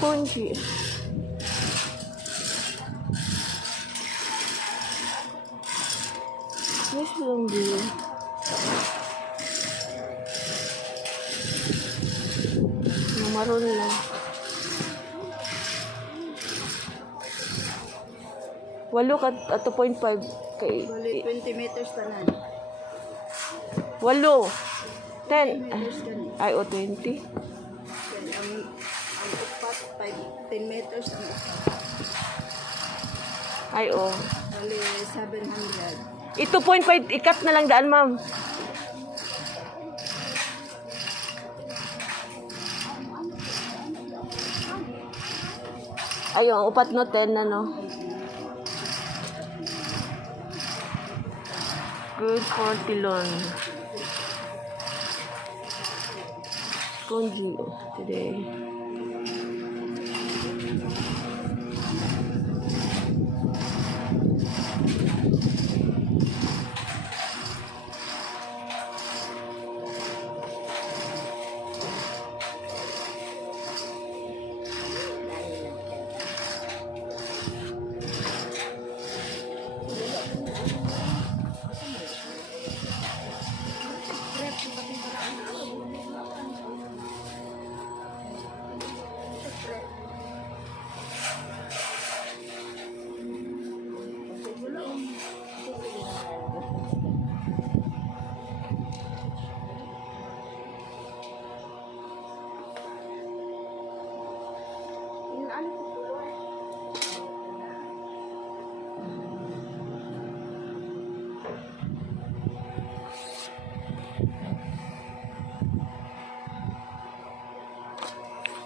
Spongy. Nice lang din. Maroon lang. Walo ka 2.5 kay. Bali, 20 meters tanan. Walo. 10. Meters gani. Ay, o 20. Ang upat, 10 meters ang upat. Ay, o. Bali, 700. 2.5 ikat na lang daan, ma'am. Ayun, ang upat no, 10 na no. Good for tilon. Spongy today.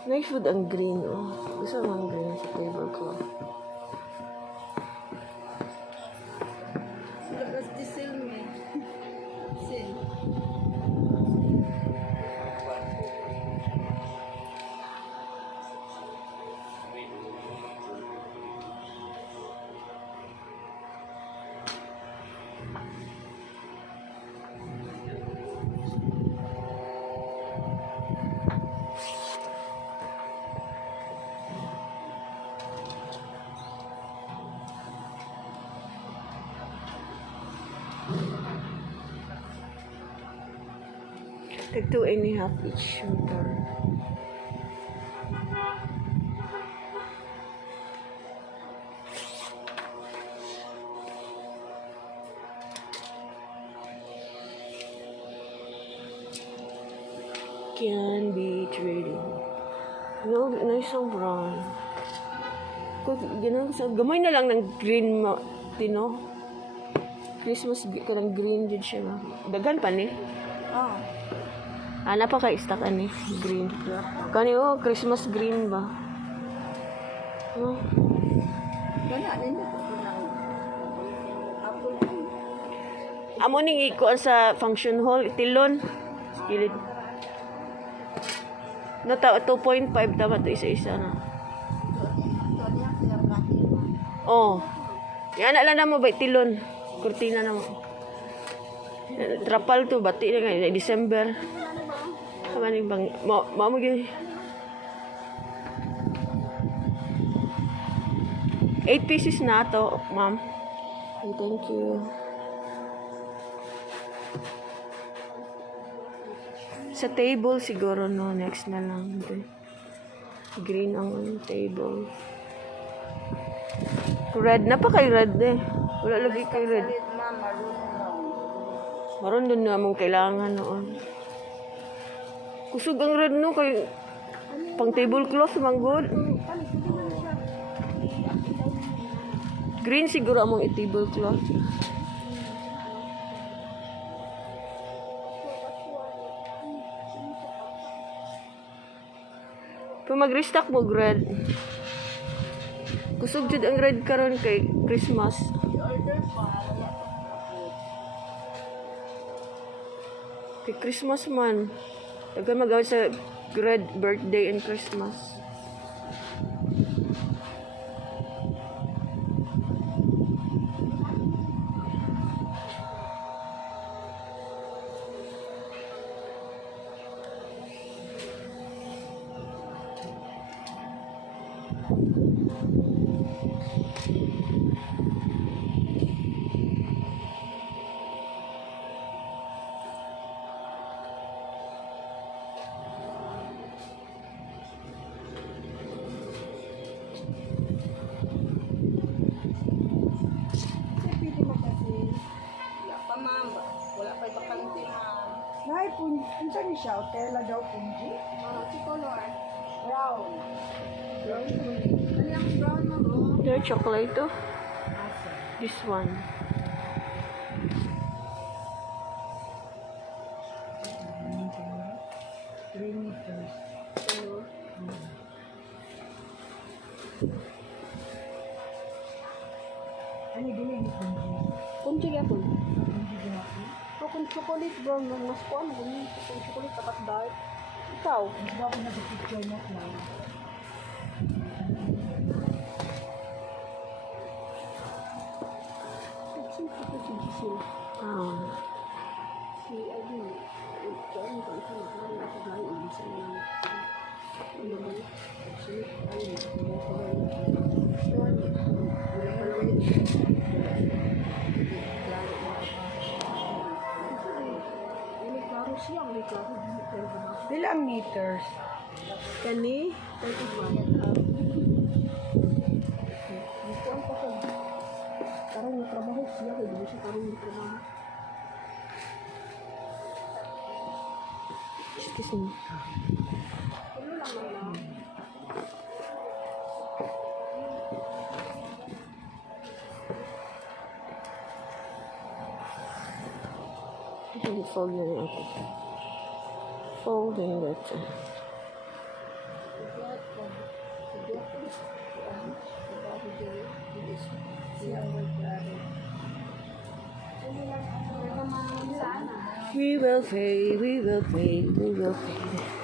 Nice food ang green, oh. Gusto mo ang green sa tablecloth. Labas diesel me. Sin. Take 2.5 each meter. Can be trading. No, nice ang brown. Gamay na lang ng green tino. Christmas ka ng green din siya. Dagan pa ni. Oh. Ana pa kay stock ani green. Kani oh Christmas green ba? Oh. Gana din ito. Apple. Amo ning ikuan sa function hall tilon. Kilid. Nata 2.5 tama to isa-isa na. Oh. Yan ala na mo ba tilon. Kurtina na mo. Trapal to bati na kay December. Tama ning bang mo gyud. 8 pieces na to, ma'am. Thank you. Sa table siguro no, next na lang. Green ang table. Red na pa kay red eh. Wala lagi kay red. Maroon doon na mong kailangan noon. Kusog ang red no kay pang tablecloth manggod. Green siguro among tablecloth. Kung mag-restock mo red. Kusog jud ang red karon kay Christmas. Kay Christmas man. Dagan magawa sa red birthday and Christmas. Kasi pwede mo kasi. Wala pa ma'am. Wala pa bakante ma'am. Nay, unsa ni siya? Tela daw punji? Si color. Brown. Brown mo. Ano yung brown mo bro? There, chocolate to. Asa? This one. Creamy first. Ano? Ano gini ni punji? Kunti ka po. Punji ginapi? Kung chocolate brown lang mas kuan kung chocolate tapat dark. Ikaw? Mas ba ko na picture mo na? Ah. Si Adi. Kuan ko sa mga sa lain hindi sa mga ano ba? Si Adi. Kuan. Wala pa naman yun. Klaro ba? Ini klaro siya, may klaro. Pero ba? Bilang meters? Kani? 31. Dito ang pasag. Karang trabaho siya, kaya di siya karang trabaho. Excuse me. Ano lang lang. Fold na niya ako. Folding letter. We will pay, we will pay, we will pay.